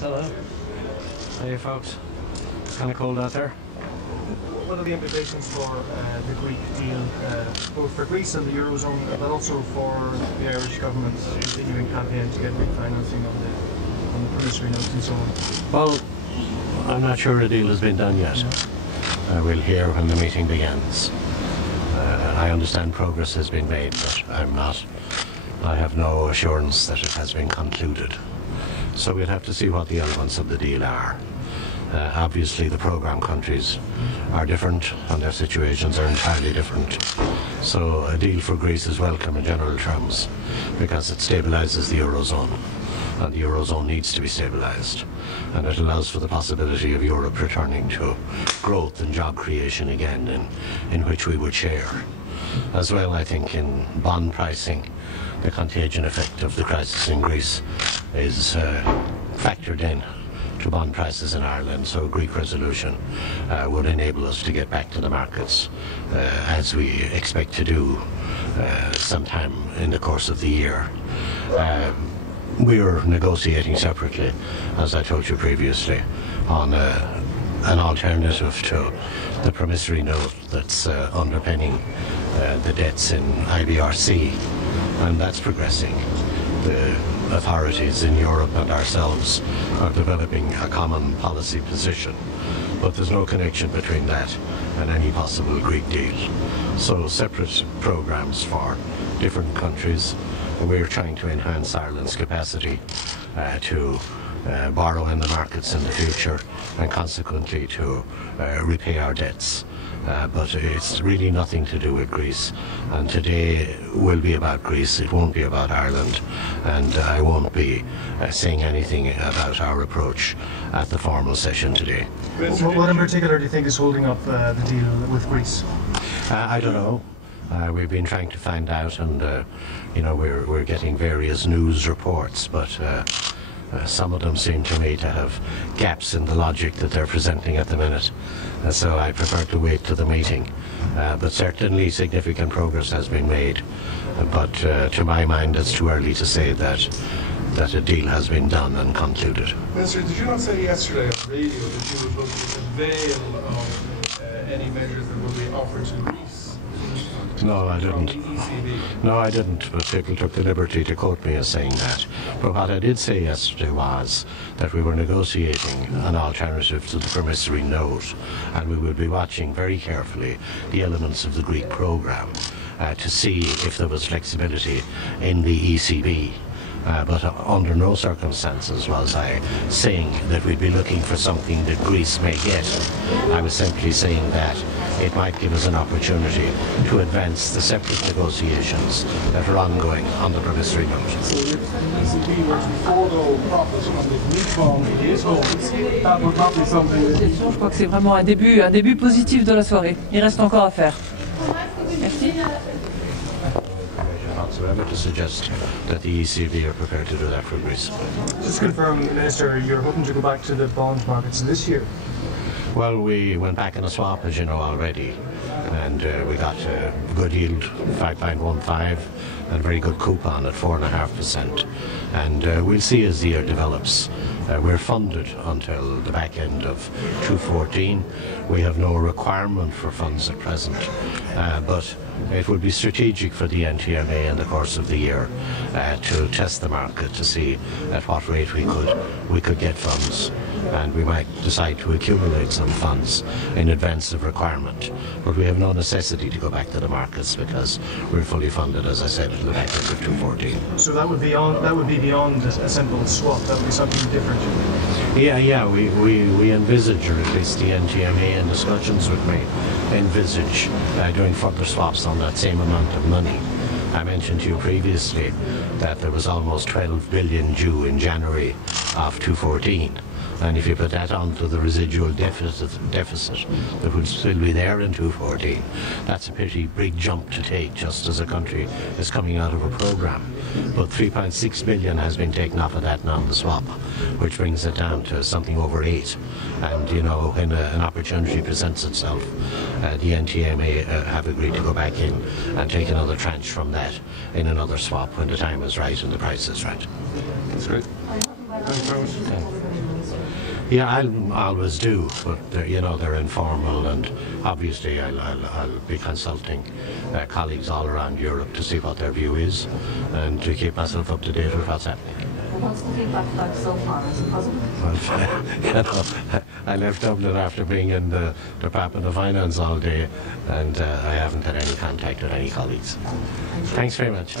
Hello. Hey folks. It's kind of cold out there. What are the implications for the Greek deal, both for Greece and the Eurozone, but also for the Irish government's continuing campaign to get refinancing on the promissory notes and so on? Well, I'm not sure a deal has been done yet. We'll hear when the meeting begins. I understand progress has been made, but I have no assurance that it has been concluded. So we'll have to see what the elements of the deal are. Obviously the programme countries are different and their situations are entirely different. So a deal for Greece is welcome in general terms because it stabilises the Eurozone, and the Eurozone needs to be stabilised, and it allows for the possibility of Europe returning to growth and job creation again in which we would share. As well, I think in bond pricing, the contagion effect of the crisis in Greece is factored in to bond prices in Ireland, so Greek resolution would enable us to get back to the markets as we expect to do sometime in the course of the year. We are negotiating separately, as I told you previously, on an alternative to the promissory note that's underpinning the debts in IBRC, and that's progressing. The authorities in Europe and ourselves are developing a common policy position, but there's no connection between that and any possible Greek deal. So separate programmes for different countries. We're trying to enhance Ireland's capacity to borrow in the markets in the future and consequently to repay our debts. But it's really nothing to do with Greece, and today will be about Greece, it won't be about Ireland, and I won't be saying anything about our approach at the formal session today. What in particular do you think is holding up the deal with Greece? I don't know. We've been trying to find out, and you know, we're getting various news reports, but some of them seem to me to have gaps in the logic that they're presenting at the minute. So I prefer to wait to the meeting. But certainly significant progress has been made. But to my mind, it's too early to say that a deal has been done and concluded. Minister, did you not say yesterday on radio that you would look to avail of any measures that will be offered to Greece? No, I didn't. No, I didn't, but people took the liberty to quote me as saying that. But what I did say yesterday was that we were negotiating an alternative to the promissory note, and we would be watching very carefully the elements of the Greek programme to see if there was flexibility in the ECB. But under no circumstances was I saying that we'd be looking for something that Greece may get. I was simply saying that it might give us an opportunity to advance the separate negotiations that are ongoing on the promissory note. So if the ECB were to forego profit on the Greek bond, that would not be something that... Je crois que c'est vraiment un début positif de la soirée. Il reste encore à faire. Merci. Whatsoever to suggest that the ECB are prepared to do that for Greece. Just to confirm, Minister, you're hoping to go back to the bond markets this year? Well, we went back in a swap, as you know, already, and we got a good yield, 5.15, and a very good coupon at 4.5%. And we'll see as the year develops. We're funded until the back end of 2014. We have no requirement for funds at present, but it would be strategic for the NTMA in the course of the year to test the market to see at what rate we could get funds, and we might decide to accumulate some funds in advance of requirement. But we have no necessity to go back to the markets because we're fully funded, as I said, at the back end of 2014. So that would be beyond a simple swap. That would be something different. Yeah. We envisage, or at least the NTMA in discussions with me, envisage doing further swaps on that same amount of money. I mentioned to you previously that there was almost 12 billion due in January of 2014. And if you put that onto the residual deficit that would still be there in 2014, that's a pretty big jump to take just as a country is coming out of a programme. But 3.6 billion has been taken off of that now on the swap, which brings it down to something over 8. And you know, when an opportunity presents itself, the NTMA have agreed to go back in and take another tranche from that in another swap when the time is right and the price is right. That's great. Yeah, I'll always do, but you know, they're informal, and obviously I'll be consulting colleagues all around Europe to see what their view is, and to keep myself up to date with what's happening. What's the feedback like so far? Is it positive? Well, you know, I left Dublin after being in the Department of Finance all day, and I haven't had any contact with any colleagues. Thanks very much.